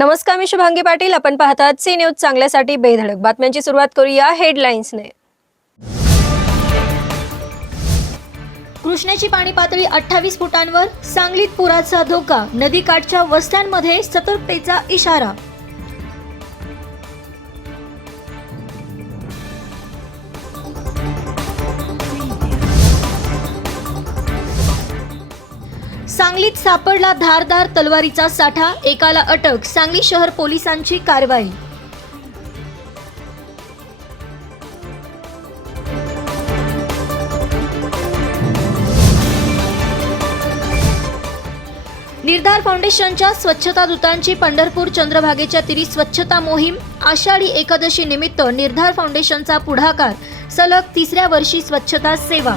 नमस्कार मी शुभांगी पाटील. आपण पाहतात सी न्यूज चांगल्यासाठी बेधडक. बातम्यांची सुरुवात करूया हेडलाईन्सने. कृष्णेची पाणी पातळी अठ्ठावीस फुटांवर सांगलीत पुराचा धोका नदीकाठच्या वस्त्यांमध्ये सतर्कतेचा इशारा. सांगलीत सापडला धारदार तलवारीचा साठा एकाला अटक सांगली शहर पोलिसांची कारवाई. निर्धार फाउंडेशनच्या स्वच्छता दूतांची पंढरपूर चंद्रभागेच्या तिरी स्वच्छता मोहीम आषाढी एकादशी निमित्त निर्धार फाउंडेशनचा पुढाकार सलग तिसऱ्या वर्षी स्वच्छता सेवा.